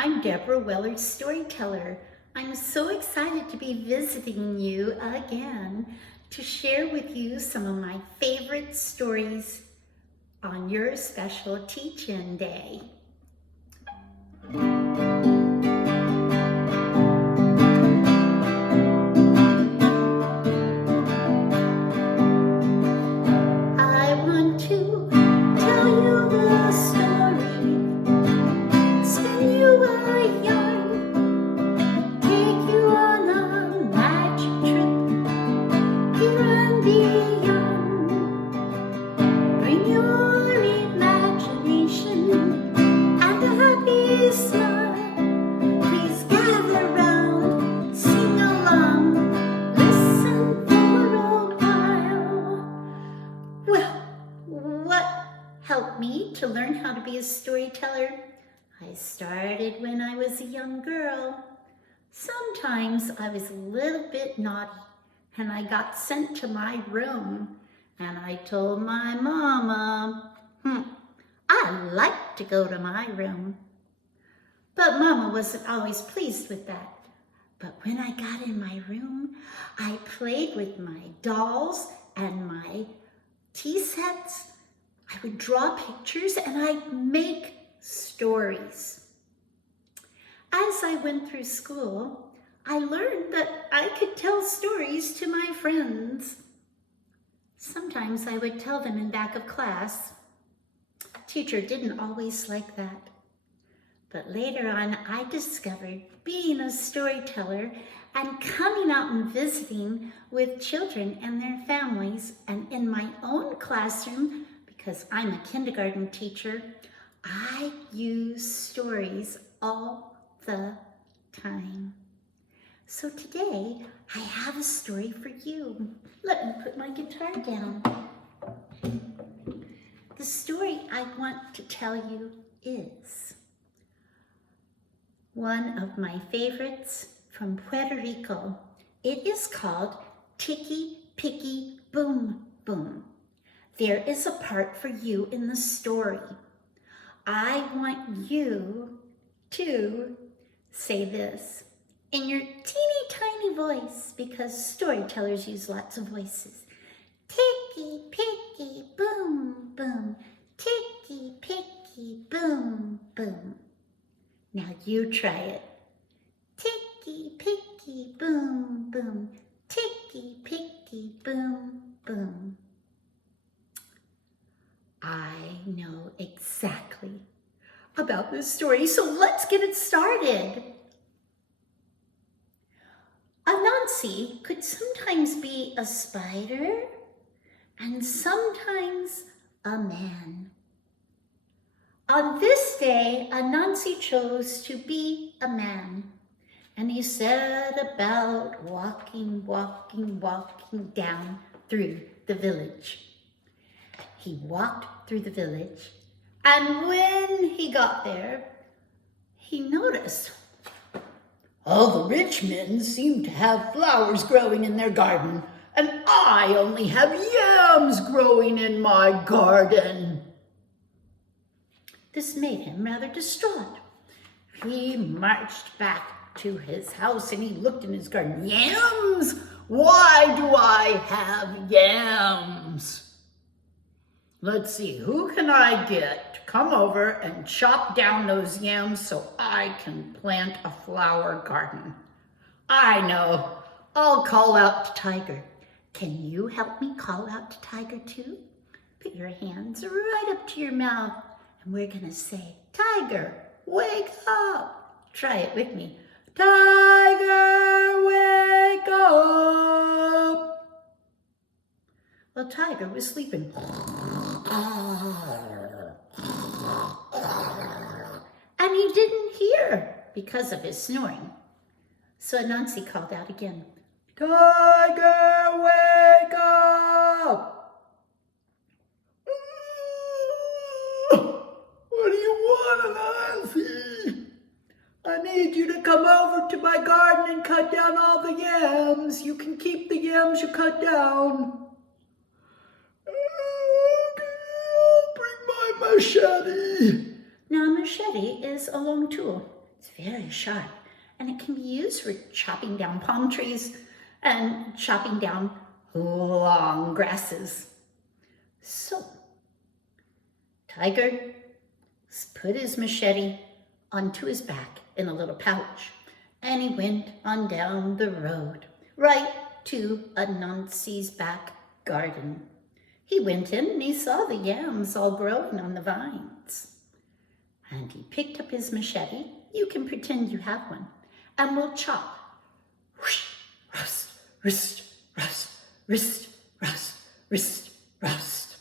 I'm Debra Weller, Storyteller. I'm so excited to be visiting you again to share with you some of my favorite stories on your special teach-in day. I want to tell you a story, spin you a yarn, take you on a magic trip here and beyond. Bring your imagination and a happy smile. Please gather round, sing along, listen for a while. Well, what helped me to learn how to be a storyteller? I started when I was a young girl. Sometimes I was a little bit naughty and I got sent to my room and I told my mama, I like to go to my room. But Mama wasn't always pleased with that. But when I got in my room, I played with my dolls and my tea sets. I would draw pictures and I'd make stories. As I went through school, I learned that I could tell stories to my friends. Sometimes I would tell them in back of class. Teacher didn't always like that. But later on, I discovered being a storyteller and coming out and visiting with children and their families, and in my own classroom, because I'm a kindergarten teacher, I use stories all the time. So today, I have a story for you. Let me put my guitar down. The story I want to tell you is one of my favorites from Puerto Rico. It is called Ticky, Picky, Boom, Boom. There is a part for you in the story. I want you to say this in your teeny tiny voice, because storytellers use lots of voices. Ticky, picky, boom, boom. Ticky, picky, boom, boom. Now you try it. Ticky, picky, boom, boom. Ticky, picky, boom, boom. I know exactly about this story, so let's get it started. Anansi could sometimes be a spider and sometimes a man. On this day, Anansi chose to be a man, and he set about walking down through the village. He walked through the village, and when he got there, he noticed all the rich men seem to have flowers growing in their garden, and I only have yams growing in my garden. This made him rather distraught. He marched back to his house and he looked in his garden. Yams? Why do I have yams? Let's see, who can I get to come over and chop down those yams so I can plant a flower garden? I know, I'll call out to Tiger. Can you help me call out to Tiger too? Put your hands right up to your mouth and we're gonna say, Tiger, wake up. Try it with me. Tiger, wake up. Well, Tiger was sleeping. And he didn't hear because of his snoring. So Anansi called out again, Tiger, wake up! What do you want, Anansi? I need you to come over to my garden and cut down all the yams. You can keep the yams you cut down. Okay, I'll bring my machete. Now, a machete is a long tool. It's very sharp, and it can be used for chopping down palm trees and chopping down long grasses. So, Tiger put his machete onto his back in a little pouch, and he went on down the road, right to Anansi's back garden. He went in and he saw the yams all growing on the vines. And he picked up his machete. You can pretend you have one. And we'll chop. Whoosh, rust, rust, rust, rust, rust, rust, rust.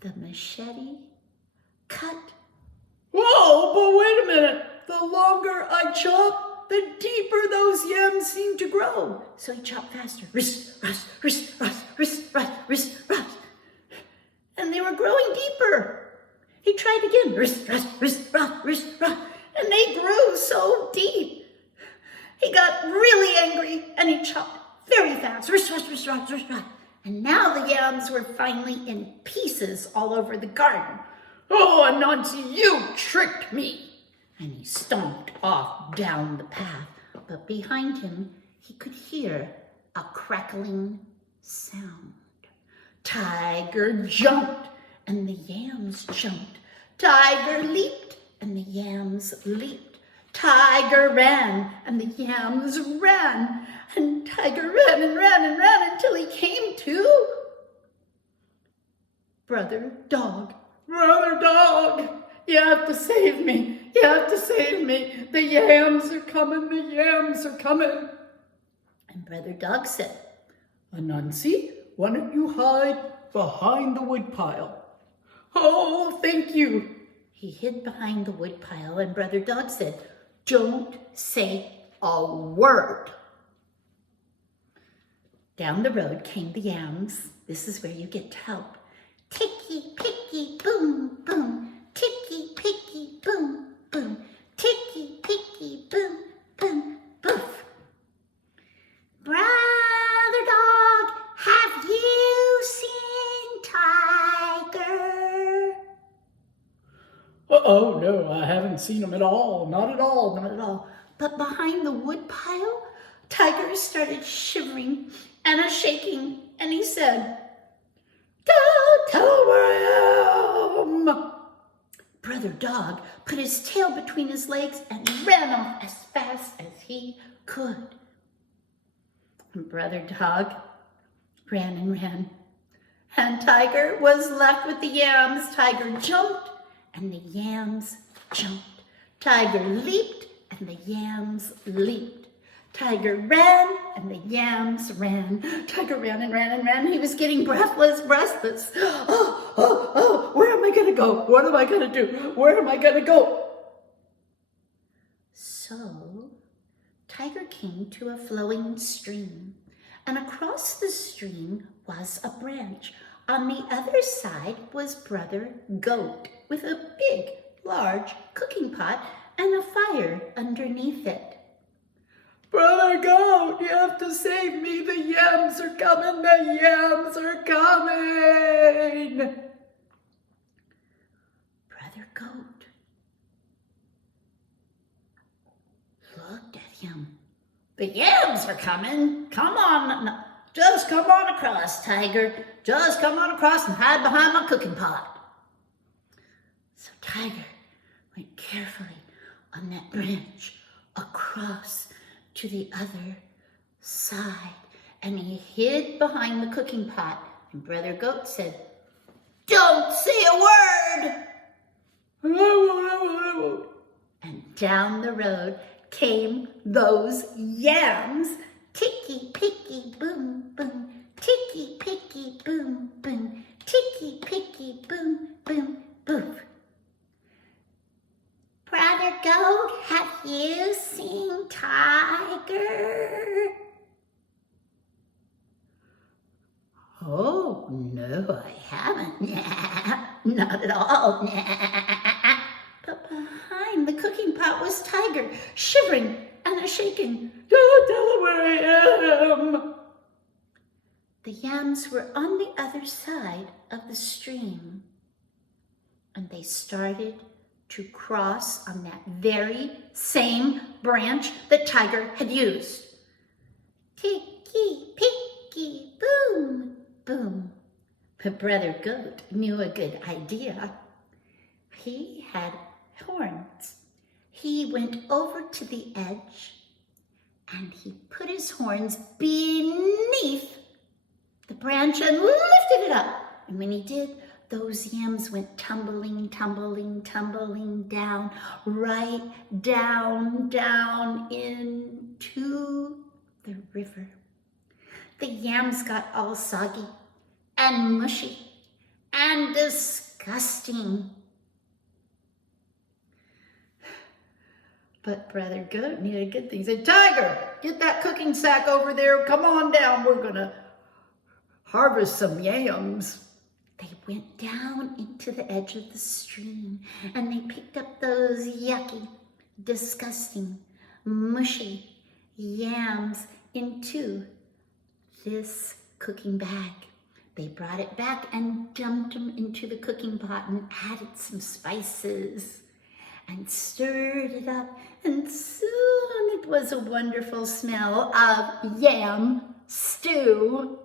The machete cut. Whoa, but wait a minute. The longer I chop, the deeper those yams seem to grow. So he chopped faster. Rust, rust, rust, rust, rust, rust, rust, rust. And they were growing deeper. He tried again. Rust, rust, rust, rust, rust, rust. And they grew so deep. He got really angry and he chopped very fast. Rust, rust, rust, rust, rust, rust. And now the yams were finally in pieces all over the garden. Oh, Anansi, you tricked me. And he stomped off down the path. But behind him, he could hear a crackling sound. Tiger jumped and the yams jumped. Tiger leaped and the yams leaped. Tiger ran and the yams ran. And Tiger ran and ran and ran until he came to Brother Dog. Brother Dog, you have to save me. You have to save me. The yams are coming. The yams are coming. And Brother Dog said, Anansi, why don't you hide behind the woodpile? Oh, thank you. He hid behind the woodpile and Brother Dog said, don't say a word. Down the road came the yams. This is where you get help. Ticky, picky, boom, boom. Ticky, picky, boom, boom. Ticky, picky, boom, boom, boof. Brother Dog, have you seen Tiger? Oh, no, I haven't seen him at all. Not at all. Not at all. But behind the woodpile, Tiger started shivering and shaking, and he said, don't tell where I am. Brother Dog put his tail between his legs and ran off as fast as he could. And Brother Dog ran and ran. And Tiger was left with the yams. Tiger jumped and the yams jumped. Tiger leaped and the yams leaped. Tiger ran and the yams ran. Tiger ran and ran and ran. He was getting breathless. Oh, where am I going to go? What am I going to do? Where am I going to go? So Tiger came to a flowing stream, and across the stream was a branch. On the other side was Brother Goat with a big, large cooking pot and a fire underneath it. Brother Goat, you have to save me. The yams are coming. The yams are coming. Brother Goat looked at him. The yams are coming. Come on. Just come on across, Tiger. Just come on across and hide behind my cooking pot. So Tiger went carefully on that branch across to the other side, and he hid behind the cooking pot. And Brother Goat said, don't say a word. I won't. And down the road came those yams. Ticky, picky, boom, boom. Ticky, picky, boom, boom. Ticky, picky, boom, boom, boof. Brother Goat, have you seen Tiger? Oh, no, I haven't. Not at all. But behind the cooking pot was Tiger, shivering and shaking. Don't tell him where I am. The yams were on the other side of the stream, and they started to cross on that very same branch that Tiger had used. Ticky, picky, boom, boom. But Brother Goat knew a good idea. He had horns. He went over to the edge and he put his horns beneath the branch and lifted it up. And when he did, those yams went tumbling, tumbling, tumbling down, right down, down into the river. The yams got all soggy and mushy and disgusting. But Brother Goat knew a good thing. He said, Tiger, get that cooking sack over there. Come on down. We're going to harvest some yams. They went down into the edge of the stream and they picked up those yucky, disgusting, mushy yams into this cooking bag. They brought it back and dumped them into the cooking pot and added some spices and stirred it up, and soon it was a wonderful smell of yam stew.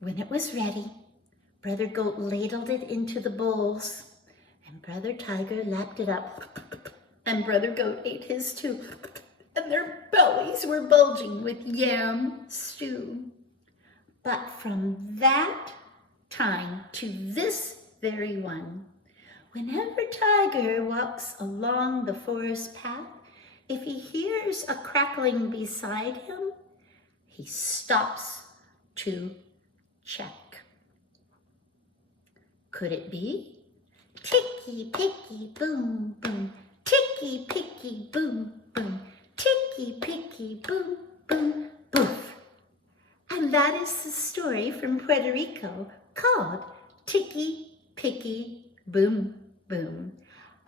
When it was ready, Brother Goat ladled it into the bowls, and Brother Tiger lapped it up, and Brother Goat ate his too, and their bellies were bulging with yam stew. But from that time to this very one, whenever Tiger walks along the forest path, if he hears a crackling beside him, he stops to check. Could it be? Ticky, picky, boom, boom. Ticky, picky, boom, boom. Ticky, picky, boom, boom, boof. And that is the story from Puerto Rico called Ticky, Picky, Boom, Boom.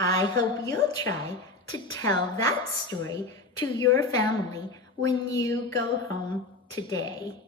I hope you'll try to tell that story to your family when you go home today.